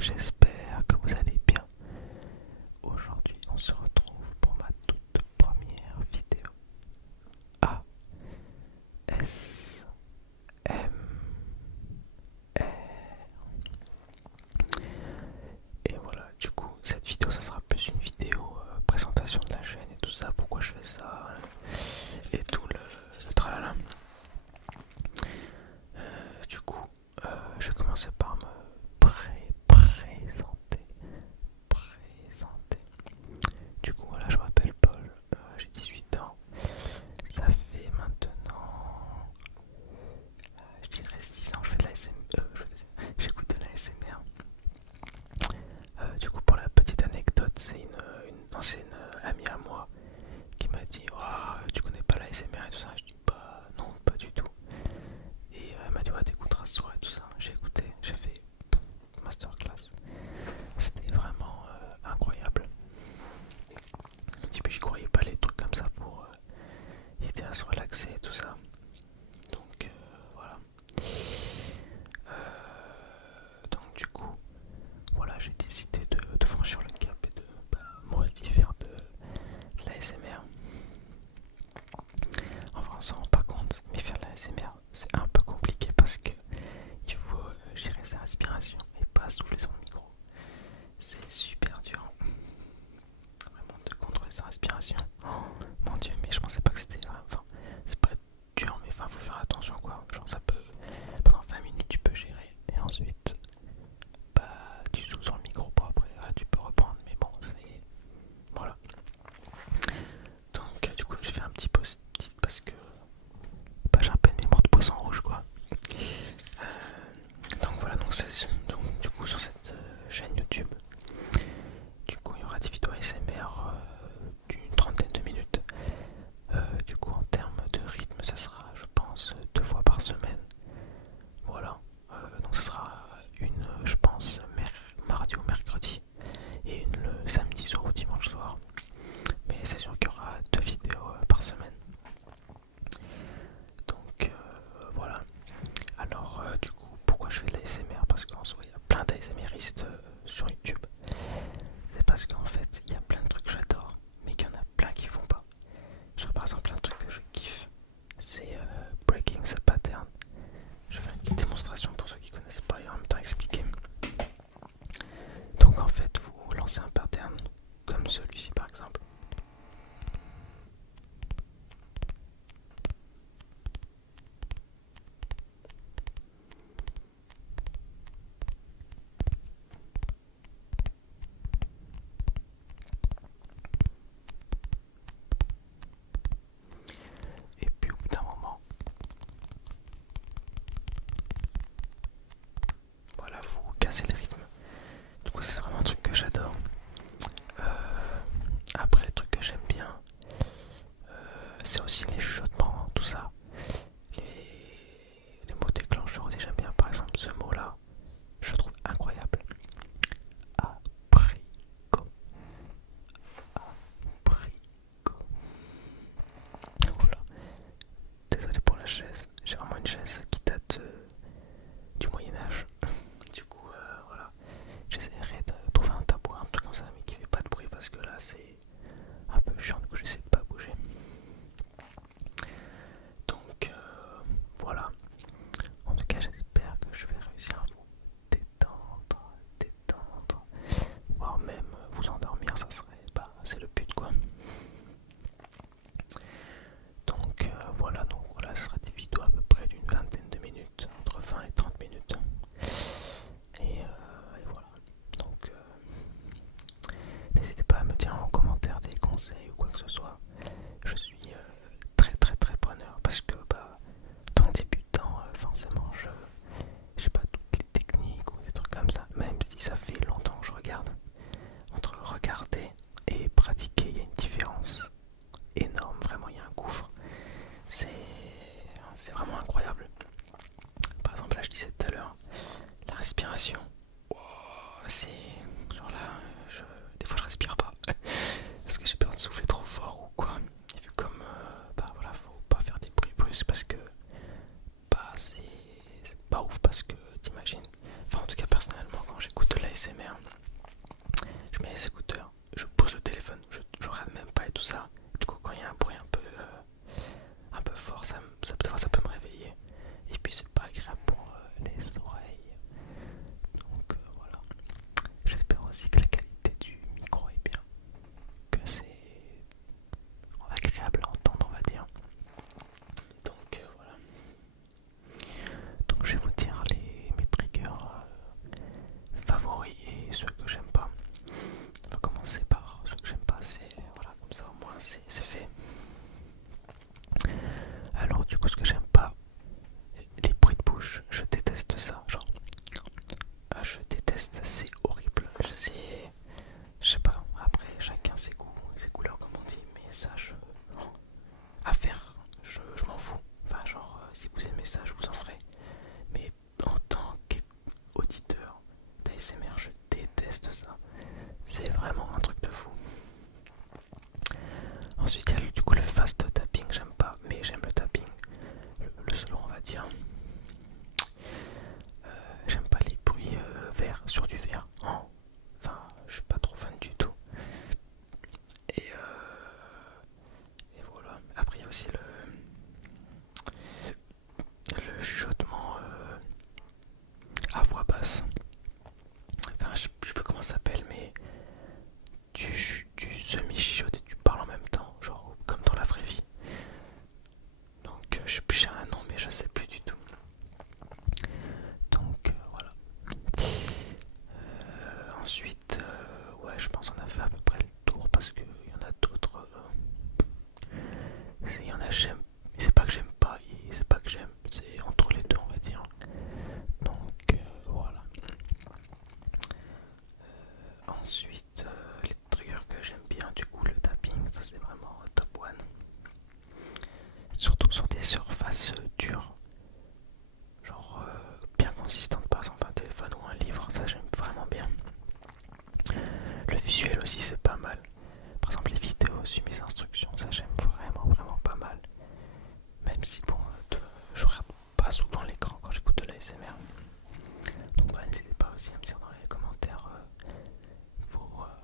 j'espère que vous allez bien. Aujourd'hui, on se retrouve pour ma toute première vidéo ASMR. Et voilà, du coup, cette vidéo, ça sera plus une vidéo présentation de la chaîne et tout ça, pourquoi je fais ça, et tout le tralala. Du coup, je vais commencer par me présenter. Du coup, voilà, je m'appelle Paul, j'ai 18 ans. Ça fait maintenant, je dirais 6 ans que je fais de la j'écoute de la SMR. Du coup, pour la petite anecdote, c'est une ancienne amie à moi qui m'a dit oh, tu connais pas la SMR et tout ça. Je dis bah non, pas du tout. Et elle m'a dit ouais, t'écouteras ce soir et tout ça. J'ai écouté, j'ai fait masterclass. C'était vraiment incroyable. Un petit peu, j'y croyais pas les trucs comme ça pour aider à se relaxer et tout ça. Donc voilà. Donc du coup, voilà, j'ai décidé de franchir le cap et de moi aussi faire de l'ASMR. En vrai, on s'en rend pas compte, mais faire de l'ASMR, c'est un peu compliqué parce que il faut gérer sa respiration et pas souffler sur le micro. C'est super dur, vraiment, de contrôler sa respiration. Oh mon dieu, mais je pensais pas que c'était. Enfin, c'est pas dur, mais enfin, faut faire attention quoi. Genre, ça peut. Pendant 20 minutes, tu peux gérer et ensuite, bah, tu souffles sur le micro pour après, tu peux reprendre, mais bon, c'est. Voilà. Donc, du coup, je fais un petit post-it parce que bah, j'ai un peu une mémoire de poisson rouge quoi. Donc voilà, donc, du coup sur cette chaîne YouTube, du coup il y aura des vidéos ASMR d'une trentaine de minutes. Du coup en termes de rythme, ça sera je pense 2 fois par semaine. Voilà, donc ça sera une je pense mardi ou mercredi et une le samedi soir ou dimanche soir. Mais c'est sûr qu'il y aura 2 vidéos par semaine. Donc voilà. Alors du coup pourquoi je fais de l'ASMR? Parce qu'en soi il y a plein d'ASMRistes sur YouTube. C'est parce qu'en fait il y a plein de trucs que j'adore, mais qu'il y en a plein qui font pas. Genre par exemple un truc que je kiffe, c'est Breaking the Pattern. Je vais faire une petite démonstration pour ceux qui connaissent pas et en même temps expliquer. Donc en fait vous lancez un pattern comme celui-ci par exemple. Et puis au bout d'un moment, voilà, vous cassez le rythme. Du coup c'est vraiment un truc que j'adore. Après les trucs que j'aime bien, c'est aussi les chuchotements, tout ça. Les mots déclencheurs aussi j'aime bien. Par exemple ce mot là, je le trouve incroyable. Apricot. Apricot. Voilà. Désolé pour la chaise. J'ai vraiment une chaise qui date du Moyen-Âge. Du coup, voilà. J'essaierai de trouver un tabouret, un truc comme ça, mais qui fait pas de bruit parce que là c'est un peu chiant. Du coup, j'essaie de pas bouger. à faire, je m'en fous. Enfin, genre, si vous aimez ça, je vous en ferai. Mais en tant qu'auditeur d'ASMR, je déteste ça. C'est vraiment un truc de fou. Ensuite, il y a du coup le fast tapping, j'aime pas, mais j'aime le tapping. Le slow, on va dire. J'aime pas les bruits verts sur du verre. Oh. Enfin, je suis pas trop fan du tout. Et, et voilà. Après, il y a aussi le chuchotement à voix basse. Enfin, je sais plus comment ça s'appelle, mais tu semi-chuchotes et tu parles en même temps, genre comme dans la vraie vie. Donc, je sais plus, j'ai un nom, mais je sais plus du tout. Donc, voilà. Ensuite, ouais, je pense qu'on a fait à peu près le tour parce qu'il y en a d'autres. Il y en a, j'aime. C'est pas que j'aime pas, c'est pas que j'aime, c'est entre les deux, on va dire. Donc, voilà. Ensuite, les triggers que j'aime bien, du coup, le tapping, ça c'est vraiment top one. Surtout sur des surfaces dures, genre bien consistantes, par exemple un téléphone ou un livre, ça j'aime vraiment bien. Le visuel aussi c'est pas mal. Par exemple les vidéos sur mes instructions, ça j'aime vraiment pas mal. Même si bon, je regarde pas souvent l'écran quand j'écoute de l'ASMR. Donc ouais, n'hésitez pas aussi à me dire dans les commentaires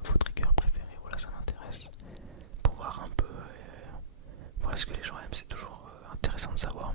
vos triggers préférés, voilà ça m'intéresse. Pour voir un peu voilà ce que les gens aiment, c'est toujours intéressant de savoir.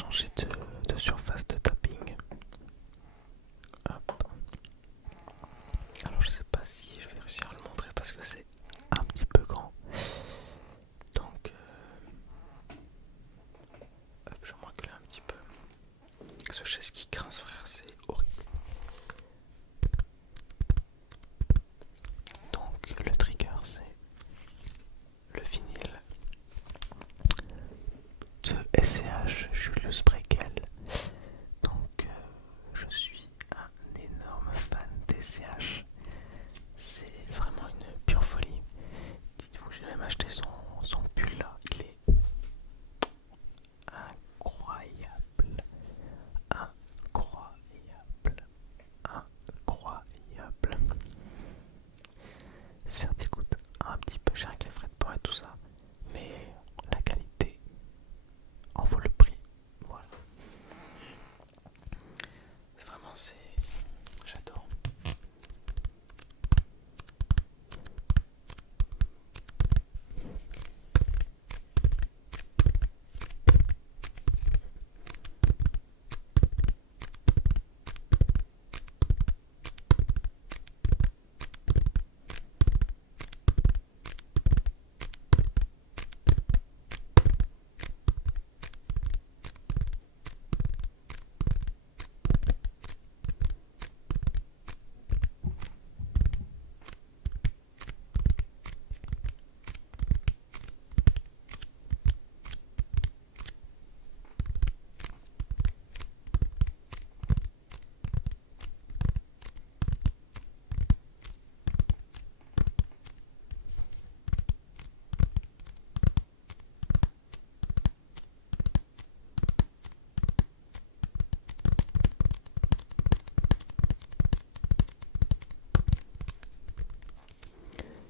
changer de surface de tapping. Hop. Alors je sais pas si je vais réussir à le montrer parce que c'est un petit peu grand. Donc hop, je vais me reculer un petit peu. Ce chaise qui grince, frère, c'est horrible. Donc le trigger, c'est le vinyle de SCH Julius Breckel. Donc je suis un énorme fan d'SCH. C'est vraiment une pure folie. Dites-vous, j'ai même acheté son pull là. Il est incroyable. Incroyable. Incroyable. Certes, il coûte un petit peu cher avec les frais de port et tout ça, mais la qualité en vaut le prix. Voilà. C'est vraiment, j'adore.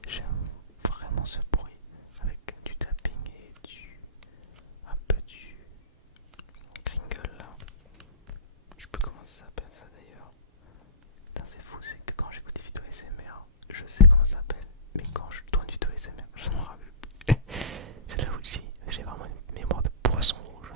J'aime vraiment ce bruit avec du tapping et un peu du kringle là. Je sais plus comment ça s'appelle ça d'ailleurs. Putain, c'est fou, c'est que quand j'écoute des vidéos ASMR, je sais comment ça s'appelle, mais quand je tourne du vidéo ASMR, je m'en rappelle plus. C'est là où j'ai vraiment une mémoire de poisson rouge.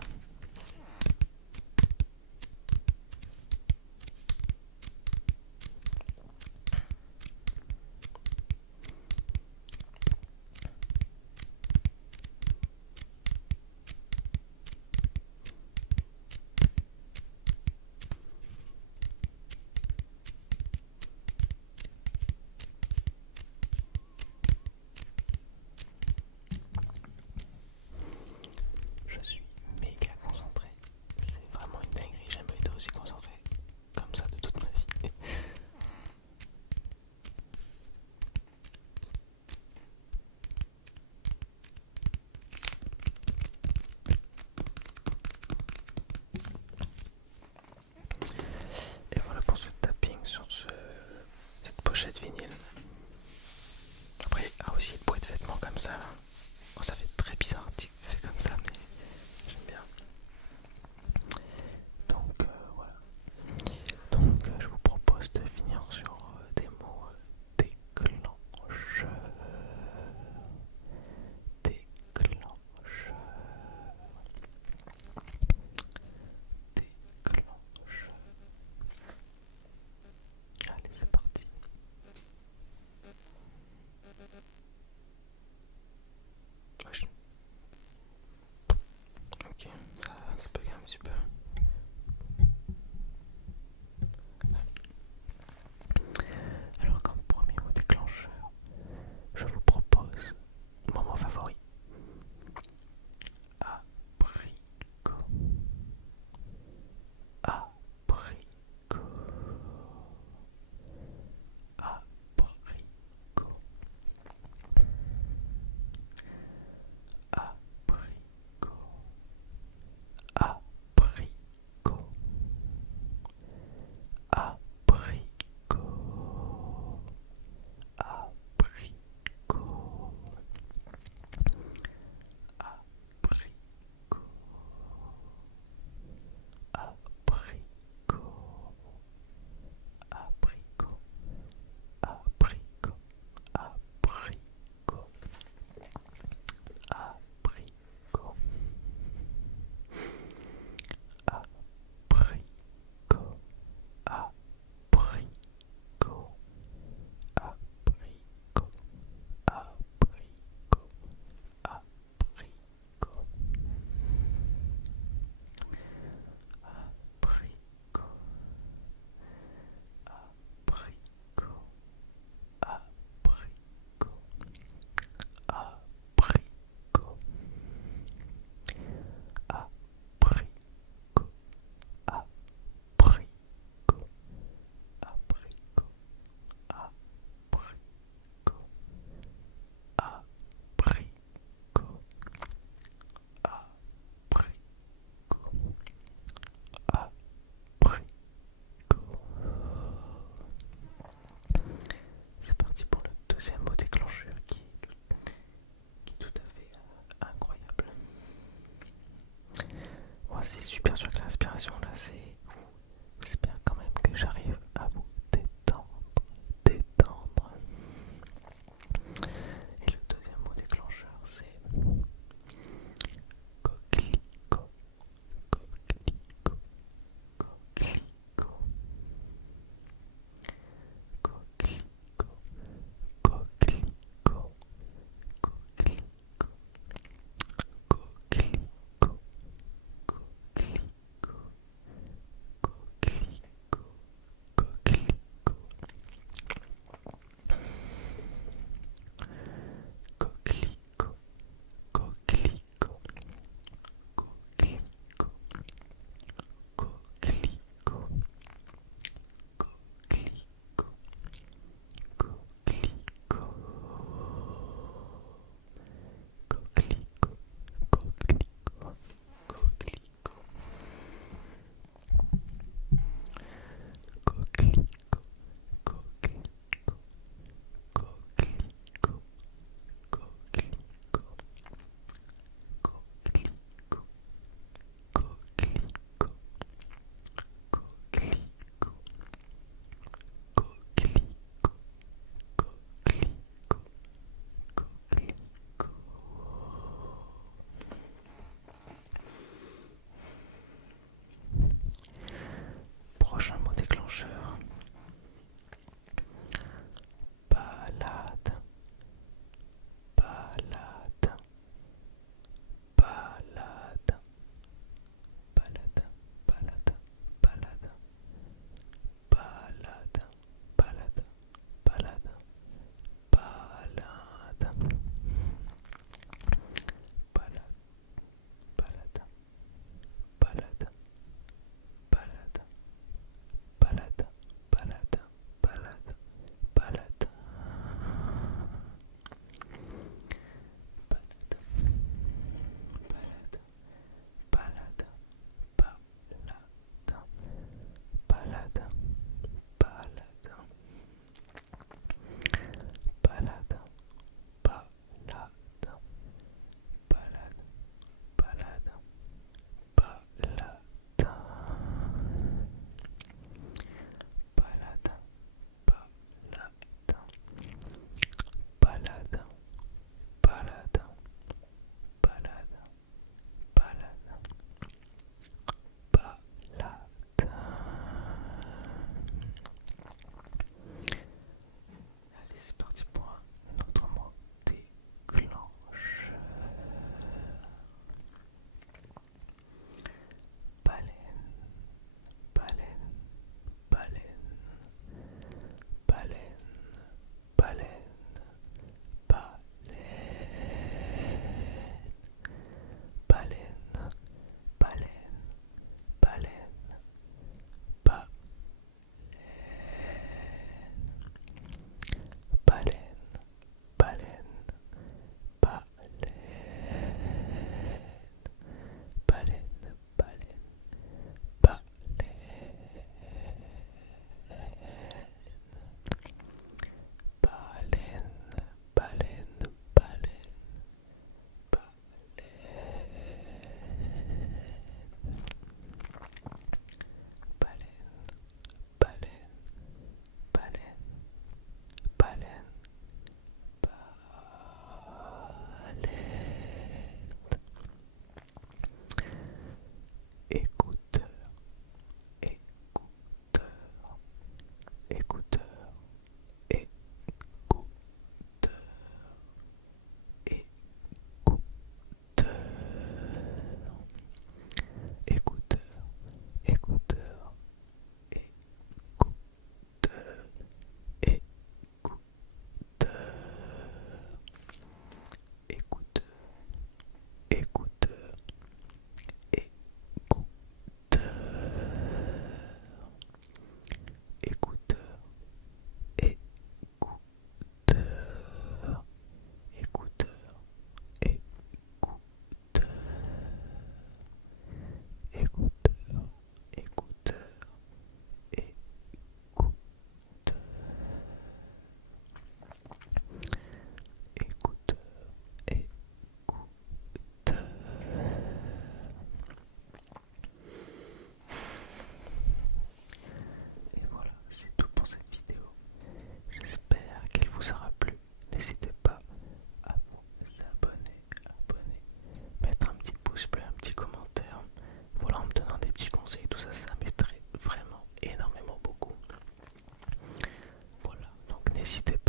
n'hésitez